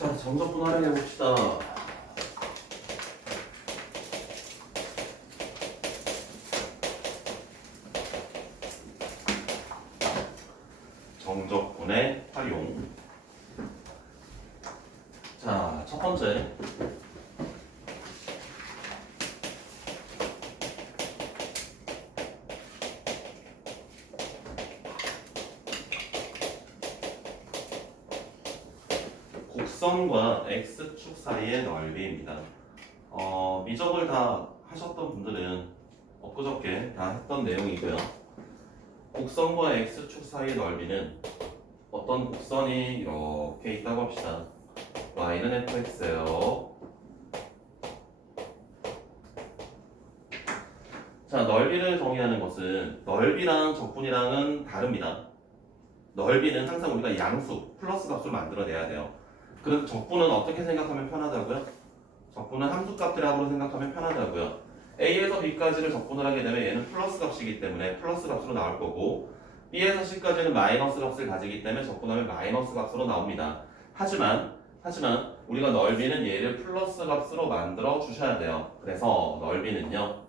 자, 정적분 활용해 봅시다. 정적분의 활용. 자, 첫 번째. 곡선과 x축 사이의 넓이입니다. 미적을 다 하셨던 분들은 엊그저께 다 했던 내용이고요. 곡선과 x축 사이의 넓이는 어떤 곡선이 이렇게 있다고 합시다. y는 fx예요. 자, 넓이를 정의하는 것은 넓이랑 적분이랑은 다릅니다. 넓이는 항상 우리가 양수, 플러스 값을 만들어내야 돼요. 그래서 적분은 어떻게 생각하면 편하다고요? 적분은 함수값이라고 생각하면 편하다고요. A에서 B까지를 적분을 하게 되면 얘는 플러스 값이기 때문에 플러스 값으로 나올 거고, B에서 C까지는 마이너스 값을 가지기 때문에 적분하면 마이너스 값으로 나옵니다. 하지만 우리가 넓이는 얘를 플러스 값으로 만들어 주셔야 돼요. 그래서 넓이는요,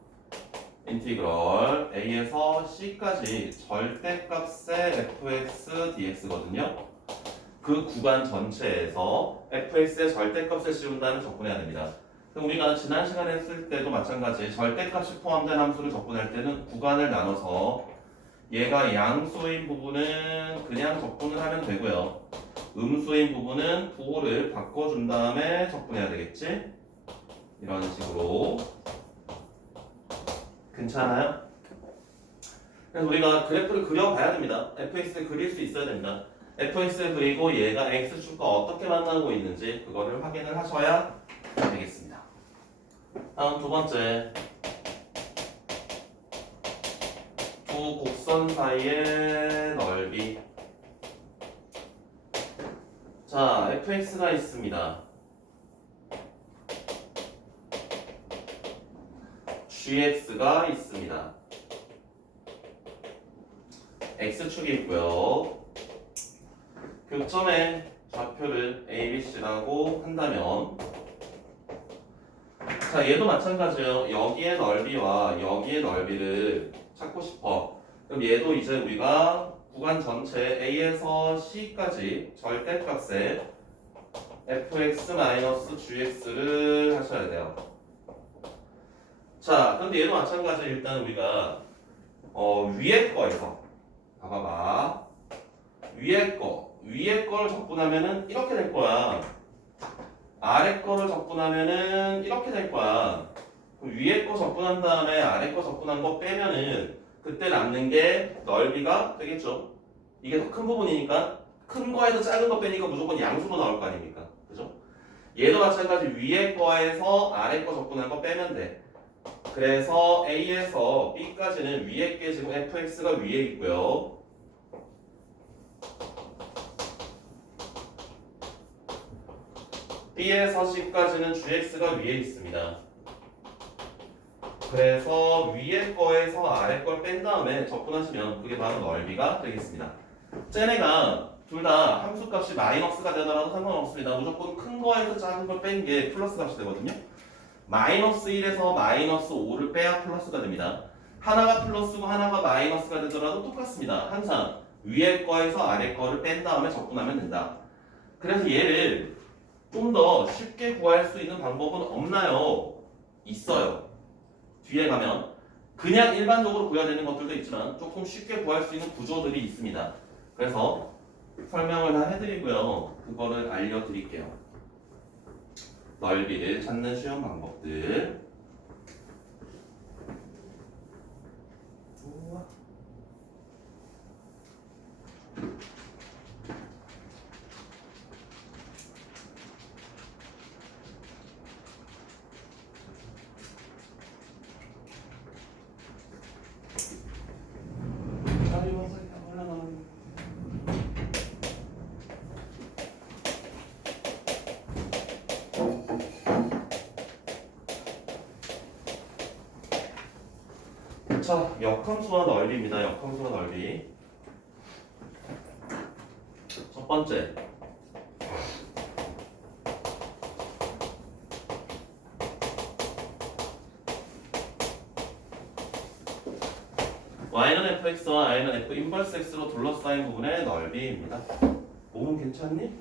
인티그럴 A에서 C까지 절대값의 fx dx거든요. 그 구간 전체에서 fx의 절대값을 씌운 다음에 적분해야 됩니다. 그럼 우리가 지난 시간에 했을 때도 마찬가지 절대값이 포함된 함수를 적분할 때는 구간을 나눠서 얘가 양수인 부분은 그냥 적분을 하면 되고요. 음수인 부분은 부호를 바꿔준 다음에 적분해야 되겠지? 이런 식으로. 괜찮아요? 그래서 우리가 그래프를 그려봐야 됩니다. fx를 그릴 수 있어야 됩니다. fx를 그리고 얘가 x축과 어떻게 만나고 있는지 그거를 확인을 하셔야 되겠습니다. 다음 두 번째, 두 곡선 사이의 넓이. 자, fx가 있습니다. gx가 있습니다. x축이 있고요. 교점의 좌표를 ABC라고 한다면, 자, 얘도 마찬가지예요. 여기의 넓이와 여기의 넓이를 찾고 싶어. 그럼 얘도 이제 우리가 구간 전체 A에서 C까지 절대값의 fx-gx를 하셔야 돼요. 자, 그런데 얘도 마찬가지. 일단 우리가 위에 거에서 봐봐봐. 위에 거를 적분하면은 이렇게 될 거야. 아래 거를 적분하면은 이렇게 될 거야. 그럼 위에 거 적분한 다음에 아래 거 적분한 거 빼면은 그때 남는 게 넓이가 되겠죠. 이게 더 큰 부분이니까 큰 거에서 작은 거 빼니까 무조건 양수로 나올 거 아닙니까? 그죠? 얘도 마찬가지. 위에 거에서 아래 거 적분한 거 빼면 돼. 그래서 A에서 B까지는 위에 게 지금 fx가 위에 있고요. B에서 C까지는 gx가 위에 있습니다. 그래서 위에 거에서 아래 걸 뺀 다음에 적분하시면 그게 바로 넓이가 되겠습니다. 쟤네가 둘 다 함수값이 마이너스가 되더라도 상관없습니다. 무조건 큰 거에서 작은 걸 뺀 게 플러스 값이 되거든요. 마이너스 1에서 마이너스 5를 빼야 플러스가 됩니다. 하나가 플러스고 하나가 마이너스가 되더라도 똑같습니다. 항상 위에 거에서 아래 거를 뺀 다음에 적분하면 된다. 그래서 얘를 좀 더 쉽게 구할 수 있는 방법은 없나요? 있어요. 뒤에 가면 그냥 일반적으로 구해야 되는 것들도 있지만 조금 쉽게 구할 수 있는 구조들이 있습니다. 그래서 설명을 다 해드리고요. 그거를 알려드릴게요. 넓이를 찾는 쉬운 방법들. 자, 역함수와 넓이입니다. 역함수와 넓이. 첫 번째, y는 fx와 i는 f 인버스 x로 둘러싸인 부분의 넓이입니다. 몸은 괜찮니?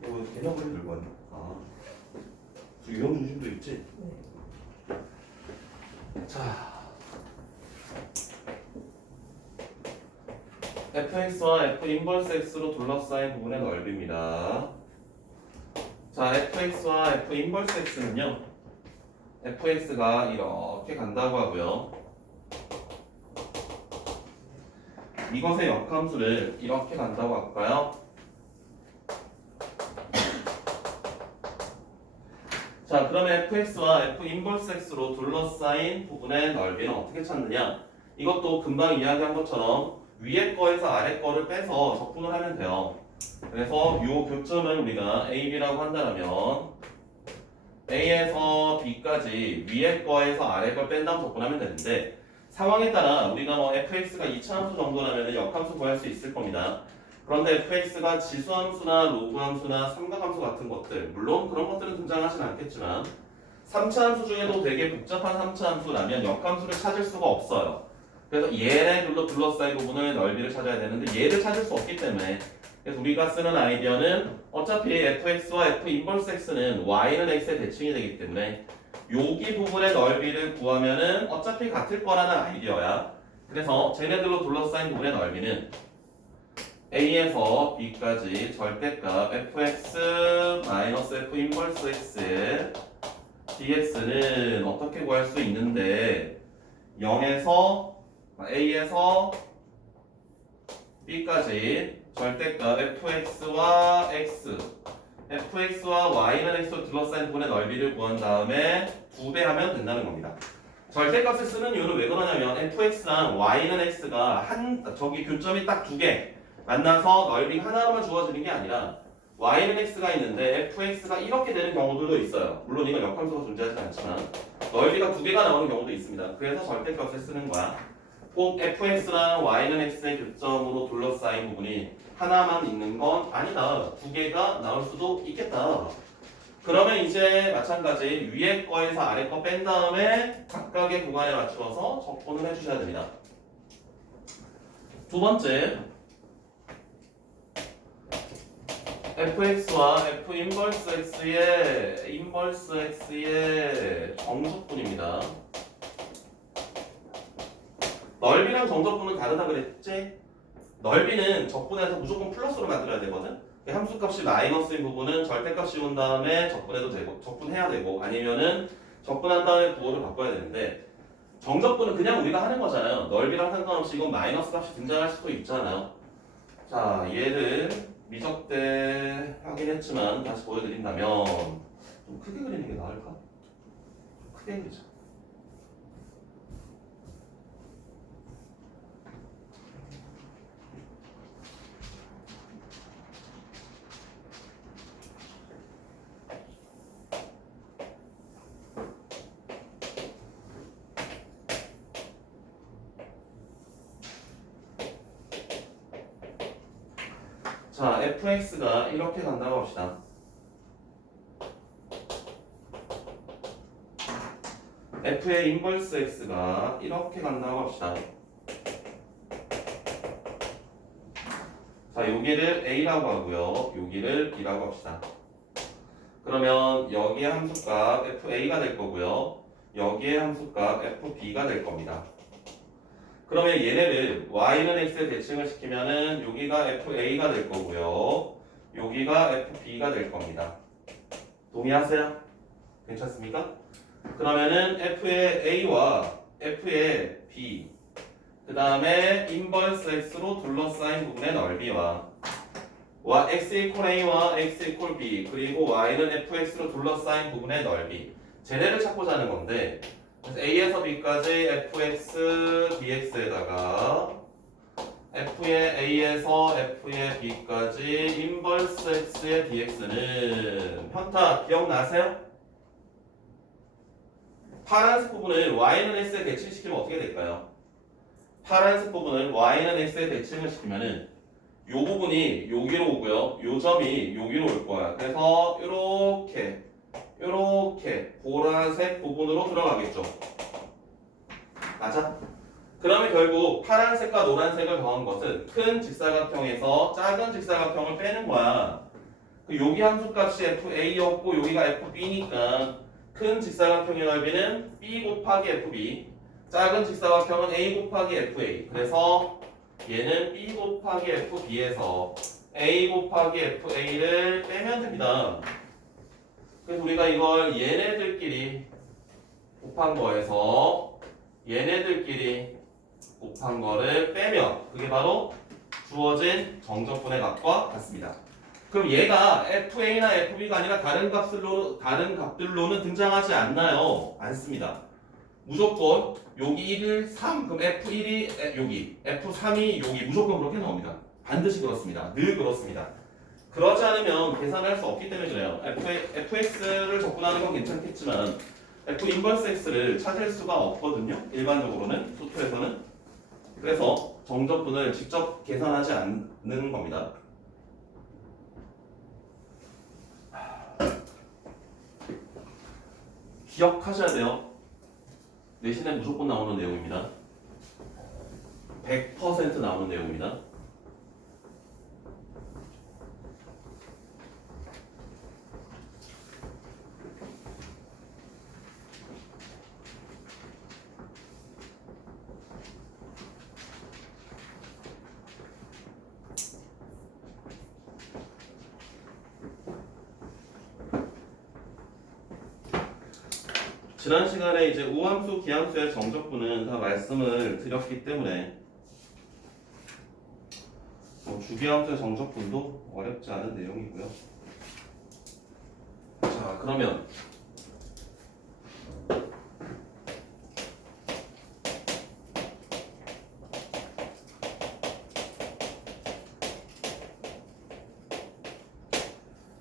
이거 개념을 들고 왔네. 아, 유형 중심도 있지? 자, fx와 f 인버스 x로 둘러싸인 부분의 넓이입니다. 자, fx와 f 인버스 x는요, fx가 이렇게 간다고 하고요. 이것의 역함수를 이렇게 간다고 할까요? 자, 그러면 fx와 f 인버스 x로 둘러싸인 부분의 넓이는 어떻게 찾느냐? 이것도 금방 이야기한 것처럼 위에 거에서 아래 거를 빼서 적분을 하면 돼요. 그래서 이 교점을 우리가 a, b라고 한다면 a에서 b까지 위에 거에서 아래 걸 뺀 다음 적분하면 되는데, 상황에 따라 우리가 뭐 fx가 이차함수 정도라면 역함수 구할 수 있을 겁니다. 그런데 fx가 지수함수나 로그함수나 삼각함수 같은 것들, 물론 그런 것들은 등장하진 않겠지만 3차함수 중에도 되게 복잡한 3차함수라면 역함수를 찾을 수가 없어요. 그래서 얘네 둘러싸인 부분의 넓이를 찾아야 되는데 얘를 찾을 수 없기 때문에, 그래서 우리가 쓰는 아이디어는 어차피 fx와 f 인버스 x는 y는 x의 대칭이 되기 때문에 여기 부분의 넓이를 구하면은 어차피 같을 거라는 아이디어야. 그래서 쟤네들로 둘러싸인 부분의 넓이는 a에서 b까지 절대값 fx-f 인버스 x dx는 어떻게 구할 수 있는데, 0에서 a에서 b까지 절대값 fx와 x, fx와 y는 x로 둘러싸인 부분의 넓이를 구한 다음에 2배 하면 된다는 겁니다. 절대값을 쓰는 이유는 왜 그러냐면 fx랑 y는 x가 저기 교점이 딱 2개 만나서 넓이 하나로만 주어지는 게 아니라 y는 x가 있는데 fx가 이렇게 되는 경우들도 있어요. 물론 이건 역함수가 존재하지 않지만 넓이가 2개가 나오는 경우도 있습니다. 그래서 절대값을 쓰는 거야. 꼭 fx랑 y는 x의 교점으로 둘러싸인 부분이 하나만 있는 건 아니다. 2개가 나올 수도 있겠다. 그러면 이제 마찬가지 위에 거에서 아래 거 뺀 다음에 각각의 구간에 맞추어서 적분을 해주셔야 됩니다. 두 번째, fx와 f 인버스 x의 정적분입니다. 넓이랑 정적분은 다르다 그랬지? 넓이는 적분해서 무조건 플러스로 만들어야 되거든? 함수값이 마이너스인 부분은 절대값 씌운 다음에 적분해도 되고, 적분해야 되고, 아니면은 적분한 다음에 부호를 바꿔야 되는데, 정적분은 그냥 우리가 하는 거잖아요. 넓이랑 상관없이 이건 마이너스 값이 등장할 수도 있잖아요. 자, 얘를 미적 때 하긴 했지만 다시 보여드린다면 좀 크게 그리는 게 나을까? 크게 그리자. 자, fx가 이렇게 간다고 합시다. f의 인버스 x가 이렇게 간다고 합시다. 자, 여기를 a라고 하고요. 여기를 b라고 합시다. 그러면 여기의 함수값 fa가 될 거고요. 여기의 함수값 fb가 될 겁니다. 그러면 얘네를 y는 x에 대칭을 시키면은 여기가 fa가 될 거고요. 여기가 fb가 될 겁니다. 동의하세요? 괜찮습니까? 그러면은 f의 a와 f의 b, 그 다음에 인버스 x로 둘러싸인 부분의 넓이와 x 이퀄 a와 x 이퀄 b, 그리고 y는 fx로 둘러싸인 부분의 넓이, 쟤네를 찾고자 하는 건데, 그래서 a에서 b까지 fx dx에다가 f의 a에서 f의 b까지 인버스 x의 dx는 편타 기억나세요? 파란색 부분을 y는 x에 대칭시키면 어떻게 될까요? 파란색 부분을 y는 x에 대칭을 시키면은 요 부분이 여기로 오고요. 요 점이 여기로 올 거야. 그래서 요렇게 보라색 부분으로 들어가겠죠. 맞아? 그러면 결국 파란색과 노란색을 더한 것은 큰 직사각형에서 작은 직사각형을 빼는 거야. 여기 함수값이 FA였고 여기가 FB니까 큰 직사각형의 넓이는 B 곱하기 FB, 작은 직사각형은 A 곱하기 FA. 그래서 얘는 B 곱하기 FB에서 A 곱하기 FA를 빼면 됩니다. 그래서 우리가 이걸 얘네들끼리 곱한 거에서 얘네들끼리 곱한 거를 빼면 그게 바로 주어진 정적분의 값과 같습니다. 그럼 얘가 FA나 FB가 아니라 다른 값들로는 등장하지 않나요? 않습니다. 무조건 여기 1, 3, 그럼 F1이 여기, F3이 여기 무조건 그렇게 나옵니다. 반드시 그렇습니다. 늘 그렇습니다. 그러지 않으면 계산할 수 없기 때문에 그래요. fx를 접근하는 건 괜찮겠지만 f 인버스 x를 찾을 수가 없거든요. 일반적으로는 소토에서는. 그래서 정적분을 직접 계산하지 않는 겁니다. 기억하셔야 돼요. 내신에 무조건 나오는 내용입니다. 100% 나오는 내용입니다. 지난 시간에 이제 우함수, 기함수의 정적분은 다 말씀을 드렸기 때문에 주기함수의 정적분도 어렵지 않은 내용이고요. 자, 그러면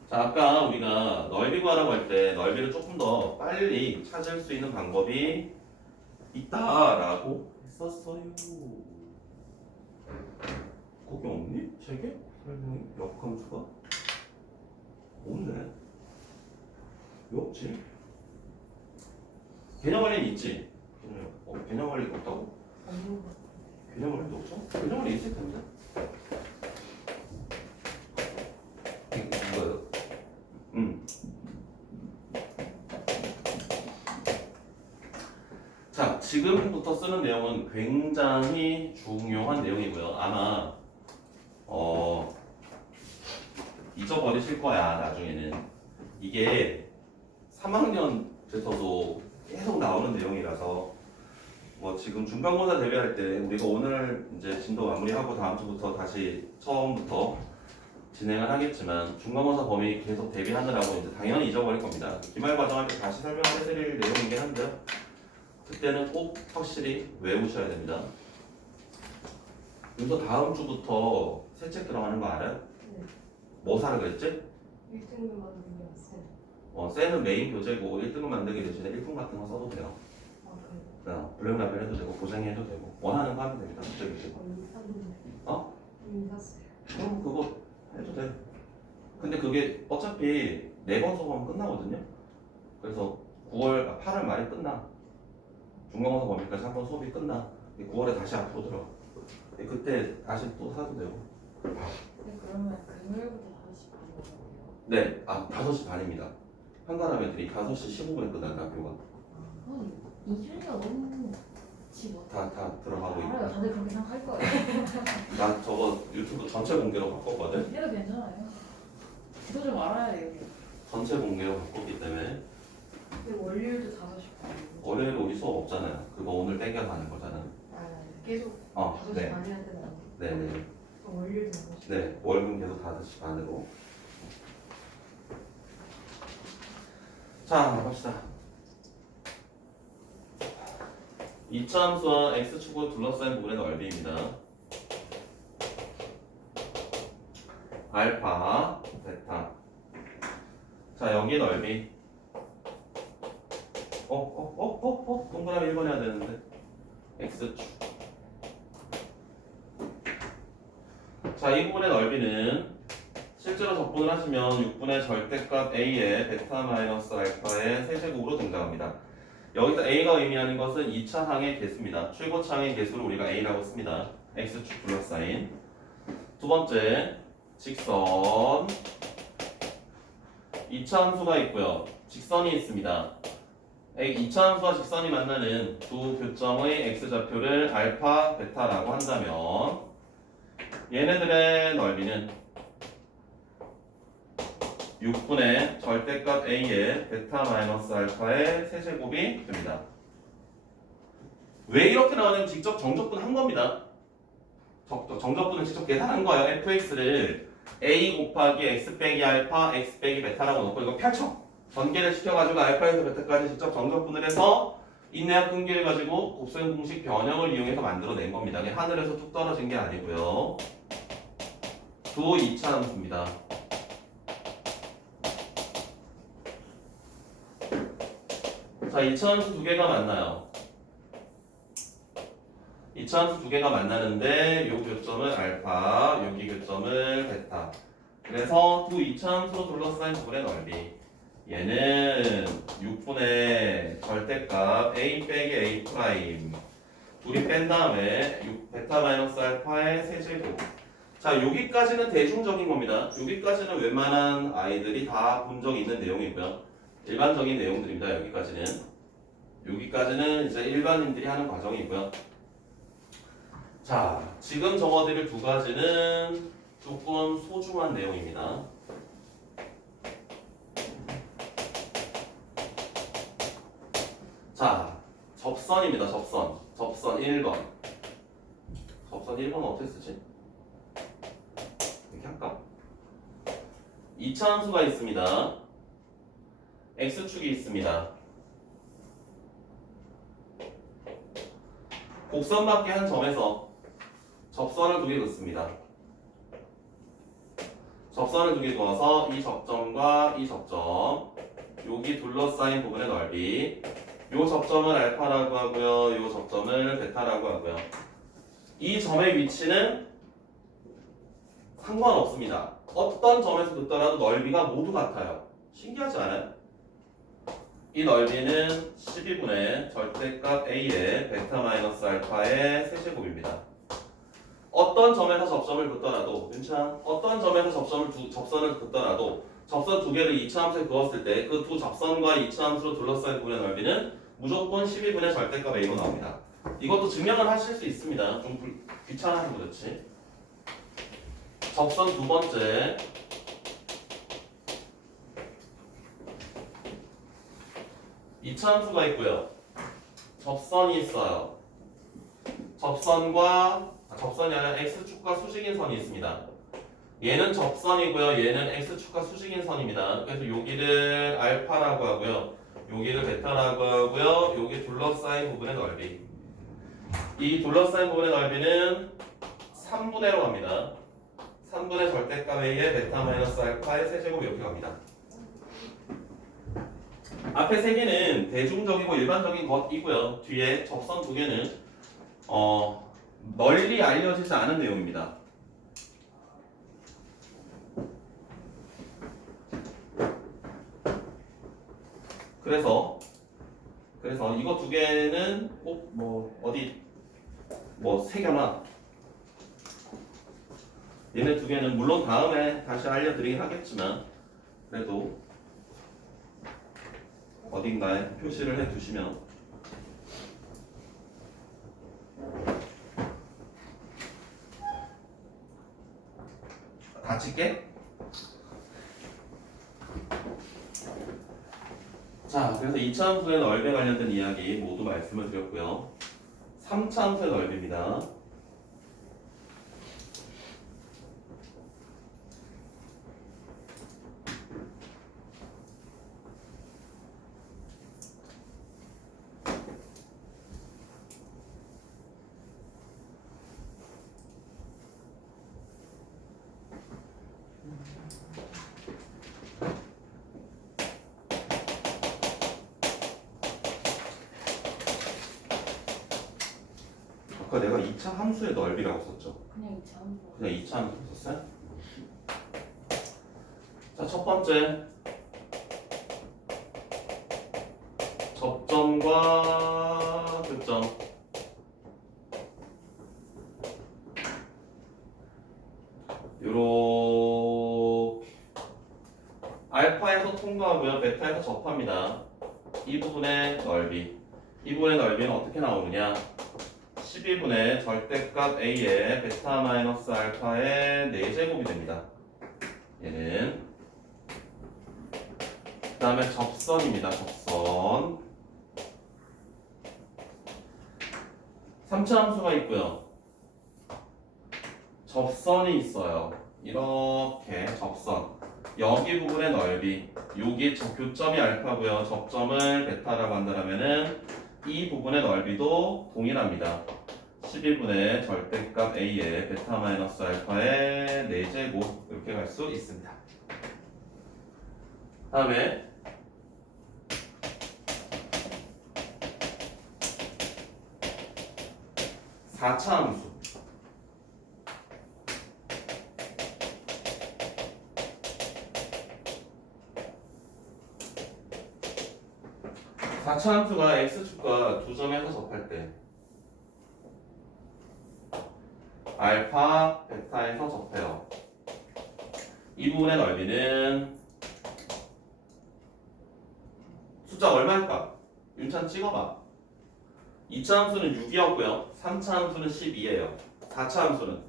자, 아까 우리가 넓이 구하라고 할 때 넓이를 조금 더 빨리 찾을 수 있는 방법이 있다라고 했었어요. 거기 없니? 책에? 설명이? 역함수가? 없네. 왜 없지? 개념원리는 있지? 개념원리가 없다고? 개념원리도 없죠? 개념원리 있을 텐데? 이거요? 자, 지금부터 쓰는 내용은 굉장히 중요한 내용이고요. 아마 잊어버리실 거야, 나중에는. 이게 3학년 돼서도 계속 나오는 내용이라서 지금 중간고사 대비할 때 우리가 오늘 이제 진도 마무리하고 다음 주부터 다시 처음부터 진행을 하겠지만 중간고사 범위 계속 대비하느라고 이제 당연히 잊어버릴 겁니다. 기말 과정할 때 다시 설명해드릴 내용이긴 한데요. 그때는 꼭 확실히 외우셔야 됩니다. 그래서 다음 주부터 새 책 들어가는 거 알아요? 네. 뭐 사라 그랬지? 1등급 만드는 게 왔어요. 쌤은 메인 교재고 1등급 만들기 대신에 1품 같은 거 써도 돼요. 아, 그래요? 블랙 라벨 해도 되고 고생해도 되고 원하는 거 하면 됩니다. 저기 이미 샀는데. 어? 이미 샀어요. 그럼 그거 해도 돼. 근데 그게 어차피 4번 수업하면 끝나거든요. 그래서 8월 말에 끝나. 중간고사 범위까지 한 번 수업이 끝나. 9월에 다시 앞으로 들어가. 그때 다시 또 사도 되고. 근데 그러면 금요일부터 5시 반이거든요. 네, 5시 반입니다. 한가람 애들이 5시 15분에 끝난다, 학교가. 2주년 너무 지금 다 들어가고 있고. 알아요. 다들 그렇게 생각할 거예요. 나 저거 유튜브 전체 공개로 바꿨거든? 해도 괜찮아요. 그거 좀 알아야 돼요. 전체 공개로 바꿨기 때문에 근데 월요일도 5시 반이에요. 월요일에 우리 수업 없잖아요. 그거 오늘 땡겨가는 거잖아. 계속 5시 네. 반이란 때는 안 돼요. 네네. 월요일도 5시. 네, 월금 계속 5시 반으로. 자, 갑시다. 이차함수와 x축을 둘러싸인 부분의 넓이입니다. 알파, 베타. 자, 여기 넓이. 동그라미 1번 해야 되는데. x축. 자, 이 부분의 넓이는 실제로 적분을 하시면 6분의 절대값 a의 베타 마이너스 알파의 세제곱으로 등장합니다. 여기서 A가 의미하는 것은 2차 항의 개수입니다. 최고차 항의 개수를 우리가 A라고 씁니다. X축 둘러싸인. 두 번째, 직선. 2차 함수가 있고요. 직선이 있습니다. 2차 함수와 직선이 만나는 두 교점의 X좌표를 알파, 베타라고 한다면 얘네들의 넓이는 6분의 절대값 A의 베타 마이너스 알파의 세제곱이 됩니다. 왜 이렇게 나오냐면 직접 정적분 한 겁니다. 정적분은 직접 계산한 거예요. fx를 a 곱하기 x 빼기 알파, x 빼기 베타라고 놓고 이거 펼쳐. 전개를 시켜가지고 알파에서 베타까지 직접 정적분을 해서 인내학 끈기를 가지고 곱셈 공식 변형을 이용해서 만들어낸 겁니다. 이게 하늘에서 뚝 떨어진 게 아니고요. 두 2차 함수입니다. 자, 2차 함수 두 개가 만나요. 2차 함수 두 개가 만나는데 요 교점을 알파, 여기 교점을 베타. 그래서 두 2차 함수로 둘러싸인 부분의 넓이. 얘는 6분의 절대값 a 빼기 a 프라임. 둘이 뺀 다음에 6 베타 마이너스 알파의 세제곱. 자, 여기까지는 대중적인 겁니다. 여기까지는 웬만한 아이들이 다 본 적 있는 내용이고요. 일반적인 내용들입니다. 여기까지는 이제 일반인들이 하는 과정이고요. 자, 지금 적어드릴 두 가지는 조금 소중한 내용입니다. 자, 접선입니다. 접선 1번. 접선 1번은 어떻게 쓰지? 이렇게 할까? 2차 함수가 있습니다. x축이 있습니다. 곡선밖에 한 점에서 접선을 두 개 긋습니다. 접선을 두 개 그어서 이 접점과 이 접점, 여기 둘러싸인 부분의 넓이, 요 접점을 알파라고 하고요, 요 접점을 베타라고 하고요. 이 점의 위치는 상관없습니다. 어떤 점에서 긋더라도 넓이가 모두 같아요. 신기하지 않아요? 이 넓이는 12분의 절대값 A의 베타 마이너스 알파의 세제곱입니다. 어떤 점에서 접점을 긋더라도, 괜찮아? 어떤 점에서 접선을 긋더라도 접선 두 개를 2차 함수에 그었을 때 그 두 접선과 2차 함수로 둘러싸인 부분의 넓이는 무조건 12분의 절대값 A로 나옵니다. 이것도 증명을 하실 수 있습니다. 좀 귀찮아서 그렇지. 접선 두 번째. 이차 함수가 있고요. 접선이 있어요. 접선이 아니라 x축과 수직인 선이 있습니다. 얘는 접선이고요. 얘는 x축과 수직인 선입니다. 그래서 여기를 알파라고 하고요. 여기를 베타라고 하고요. 여기 둘러싸인 부분의 넓이. 이 둘러싸인 부분의 넓이는 3분의로 갑니다. 3분의 절대값 A의 베타 마이너스 알파의 세제곱 이렇게 갑니다. 앞에 세 개는 대중적이고 일반적인 것이고요. 뒤에 접선 두 개는 널리 알려지지 않은 내용입니다. 그래서 이거 두 개는 꼭 새겨놔. 얘네 두 개는 물론 다음에 다시 알려드리긴 하겠지만 그래도 어딘가에 표시를 해두시면 다 찍게? 자, 그래서 2차 함수의 넓이에 관련된 이야기 모두 말씀을 드렸고요. 3차 함수의 넓이입니다. 아까 내가 2차 함수의 넓이라고 썼죠? 그냥 2차 함수. 그냥 2차 함수 썼어요? 자, 첫 번째 접점과 넓이와 교점. 요렇게 알파에서 통과하고요. 베타에서 접합니다. 이 부분의 넓이. 이 부분의 넓이는 어떻게 나오느냐? 12분의 절대값 a의 베타 마이너스 알파의 4제곱이 됩니다. 얘는 그 다음에 접선입니다. 접선 3차 함수가 있고요. 접선이 있어요. 이렇게 접선 여기 부분의 넓이 여기 교점이 알파고요. 접점을 베타라고 한다면은 이 부분의 넓이도 동일합니다. 12분의 절대값 a의 베타 마이너스 알파의 4제곱 이렇게 갈 수 있습니다. 다음에 4차 함수. 차 함수가 x축과 두 점에서 접할 때 알파, 베타에서 접해요. 이 부분의 넓이는 숫자 얼마일까? 윤찬 찍어봐. 2차 함수는 6이었고요. 3차 함수는 12예요. 4차 함수는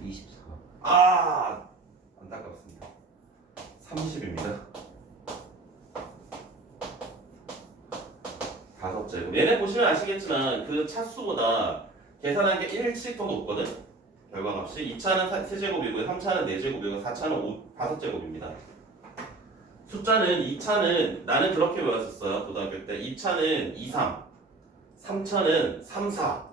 24. 안타깝습니다. 30입니다. 5제곱. 얘네 보시면 아시겠지만 그 차수보다 계산한 게 1씩 더 높거든. 결과값이 2차는 3제곱이고요. 3차는 4제곱이고 4차는 5제곱입니다. 숫자는 2차는 나는 그렇게 외웠었어요. 고등학교 때 2차는 2, 3 3차는 3, 4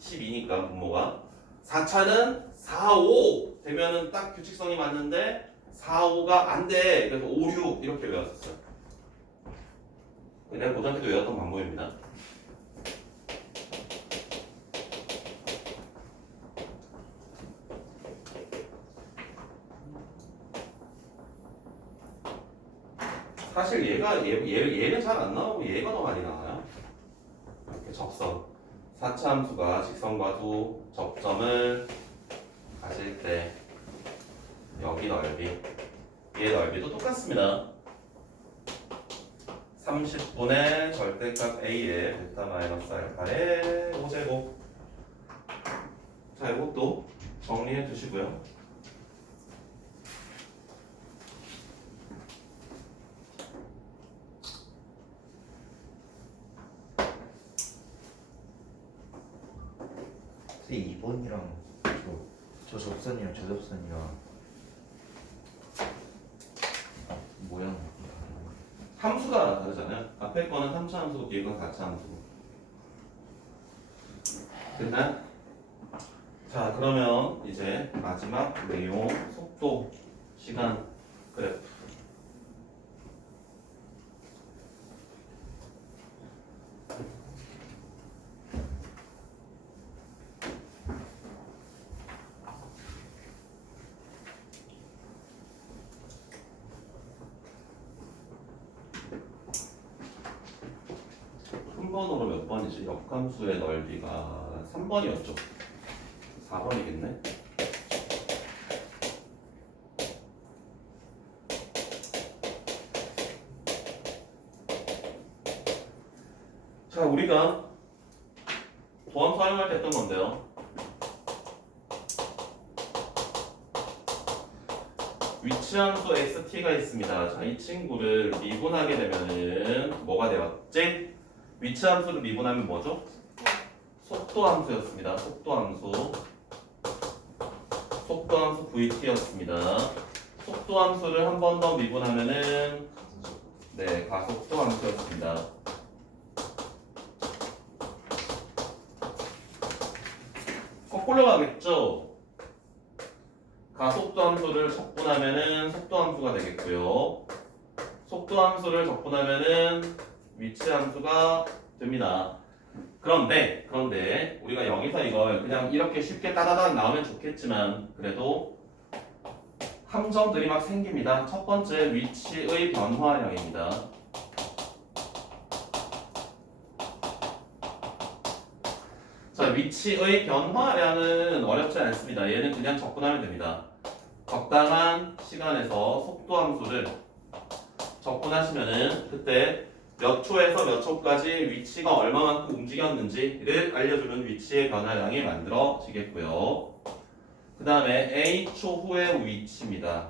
12니까 분모가 4차는 4, 5 되면은 딱 규칙성이 맞는데 4, 5가 안 돼. 그래서 5, 6 이렇게 외웠었어요. 내가 고등학교 때 외웠던 방법입니다. 사실 얘는 잘 안 나오고 얘가 더 많이 나와요. 이렇게 접선 4차 함수가 직선과 두 접점을 가질 때 여기 넓이 얘 넓이도 똑같습니다. 30분의 절대값 a의 베타 마이너스 알파의 5제곱. 자, 이것도 정리해 두시고요. 선생님 2번이랑 저 접선이랑 저 접선이랑 모양 함수가 다르잖아요. 앞에 거는 3차 함수고 뒤에 거는 4차 함수고. 됐나요? 자, 그러면 이제 마지막 내용, 속도, 시간, 그래프. 한 번으로 몇 번이지? 역함수의 넓이가 3번이었죠. 4번이겠네. 자, 우리가 도함수 활용할 때 했던 건데요. 위치함수 xt가 있습니다. 자, 이 친구를 미분하게 되면은 뭐가 되었지? 위치함수를 미분하면 뭐죠? 속도함수였습니다. 속도함수. 속도함수 vt였습니다. 속도함수를 한 번 더 미분하면은 네, 가속도함수였습니다. 거꾸로 가겠죠? 가속도함수를 적분하면은 속도함수가 되겠고요. 속도함수를 적분하면은 위치함수가 됩니다. 그런데 우리가 여기서 이걸 그냥 이렇게 쉽게 따다닥 나오면 좋겠지만 그래도 함정들이 막 생깁니다. 첫 번째 위치의 변화량입니다. 위치의 변화량은 어렵지 않습니다. 얘는 그냥 접근하면 됩니다. 적당한 시간에서 속도 함수를 접근하시면은 그때 몇 초에서 몇 초까지 위치가 얼마만큼 움직였는지를 알려주는 위치의 변화량이 만들어지겠고요. 그 다음에 A초 후의 위치입니다.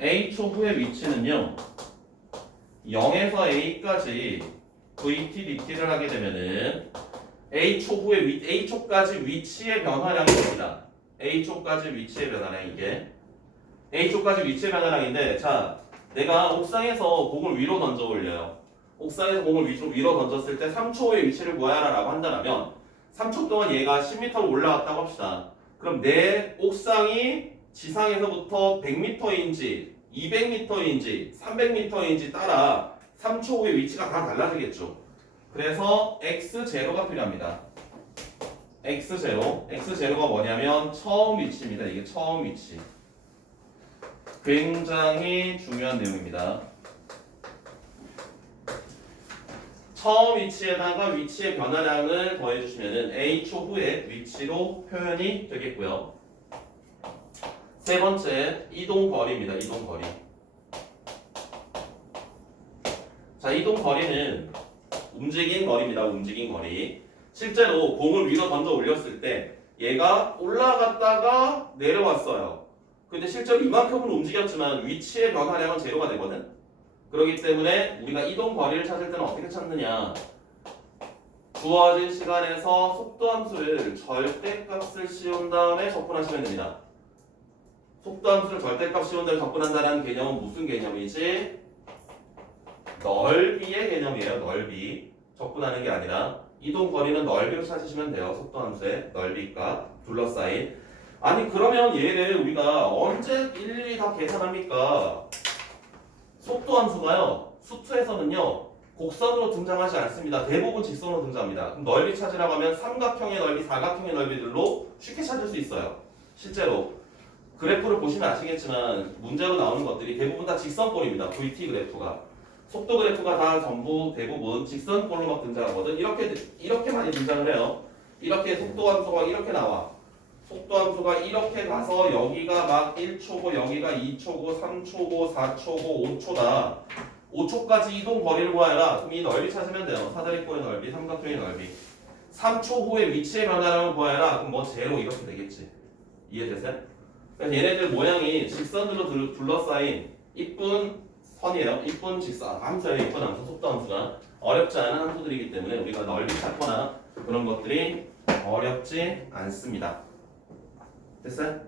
A초 후의 위치는요, 0에서 A까지 VT, DT를 하게 되면은 A초 후에 A초까지 위치의 변화량이 됩니다. A초까지 위치의 변화량 이게 A초까지 위치의 변화량인데, 자, 내가 옥상에서 공을 위로 던져 올려요. 옥상에서 공을 위로 던졌을 때 3초 후에 위치를 구하라 라고 한다면 3초 동안 얘가 10m로 올라갔다고 합시다. 그럼 내 옥상이 지상에서부터 100m인지 200m인지 300m인지 따라 3초 후에 위치가 다 달라지겠죠. 그래서 x0가 필요합니다. x0가 뭐냐면 처음 위치입니다. 이게 처음 위치. 굉장히 중요한 내용입니다. 처음 위치에다가 위치의 변화량을 더해주시면 A초 후의 위치로 표현이 되겠고요. 세 번째, 이동거리입니다. 이동거리. 자, 이동거리는 움직인 거리입니다. 움직인 거리. 실제로 공을 위로 던져 올렸을 때 얘가 올라갔다가 내려왔어요. 근데 실제로 이만큼은 움직였지만 위치의 변화량은 제로가 되거든. 그렇기 때문에 우리가 이동 거리를 찾을 때는 어떻게 찾느냐? 주어진 시간에서 속도 함수를 절대값을 씌운 다음에 접근하시면 됩니다. 속도 함수를 절대값 씌운 다음에 접근한다는 개념은 무슨 개념이지? 넓이의 개념이에요. 넓이. 접근하는 게 아니라 이동 거리는 넓이로 찾으시면 돼요. 속도 함수의 넓이값 둘러싸인. 아니 그러면 얘를 우리가 언제 일일이 다 계산합니까? 속도 함수가요, 수투에서는요 곡선으로 등장하지 않습니다. 대부분 직선으로 등장합니다. 그럼 넓이 찾으라고 하면 삼각형의 넓이, 사각형의 넓이들로 쉽게 찾을 수 있어요. 실제로 그래프를 보시면 아시겠지만 문제로 나오는 것들이 대부분 다 직선꼴입니다. VT 그래프가. 속도 그래프가 다 전부 대부분 직선꼴로 막 등장하거든. 이렇게 많이 등장을 해요. 이렇게 속도 함수가 이렇게 나와. 속도 함수가 이렇게 가서 여기가 막 1초고 여기가 2초고 3초고 4초고 5초다. 5초까지 이동 거리를 구하라. 그럼 이 넓이 찾으면 돼요. 사다리꼴의 넓이, 삼각형의 넓이. 3초 후에 위치의 변화량을 구하라. 그럼 뭐 제로 이렇게 되겠지. 이해되세요? 그래서 얘네들 모양이 직선으로 둘러싸인 이쁜 선이에요. 이쁜 직선 함수예요. 이쁜 함수, 속도 함수가 어렵지 않은 함수들이기 때문에 우리가 넓이 찾거나 그런 것들이 어렵지 않습니다. 됐어요?